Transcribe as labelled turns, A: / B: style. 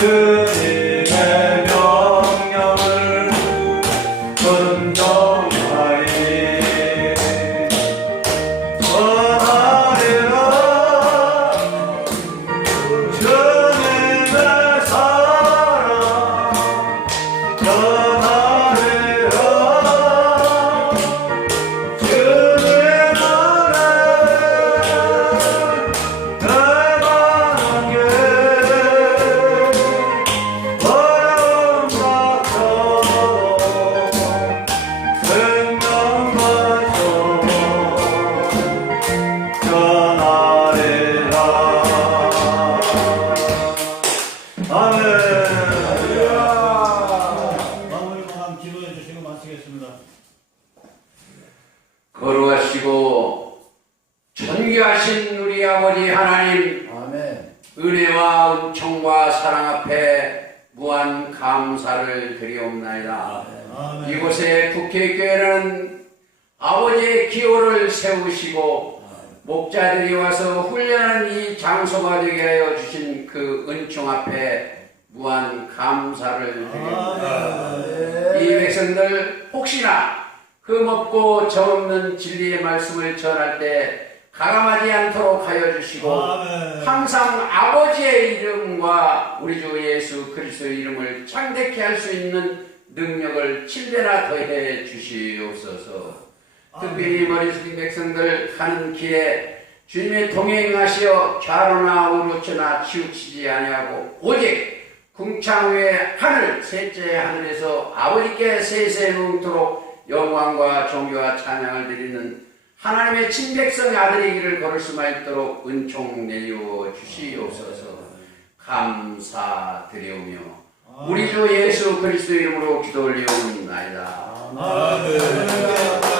A: Good. 존귀하신 우리 아버지 하나님
B: 아멘.
A: 은혜와 은총과 사랑 앞에 무한 감사를 드리옵나이다.
C: 아멘.
A: 이곳에 국회교회는 아버지의 기호를 세우시고 목자들이 와서 훈련하는 이 장소가 되게 하여 주신 그 은총 앞에 무한 감사를 드립니다.
C: 아멘.
A: 이 백성들 혹시나 그 먹고 저없는 진리의 말씀을 전할 때 가감하지 않도록 하여 주시고
C: 아멘.
A: 항상 아버지의 이름과 우리 주 예수 그리스도의 이름을 창대케 할 수 있는 능력을 7배나 더해 주시옵소서. 특별히 머리 숙인 백성들 가는 길에 주님의 동행하시어 좌로나 우로처나 치우치지 아니하고 오직 궁창 위의 하늘 셋째 하늘에서 아버지께 세세 뭉토록 영광과 존귀와 찬양을 드리는 하나님의 친백성의 길을 걸을 수만 있도록 은총 내리워 주시옵소서 감사드리오며 우리 주 예수 그리스도 이름으로 기도 올리옵나이다.
C: 아멘.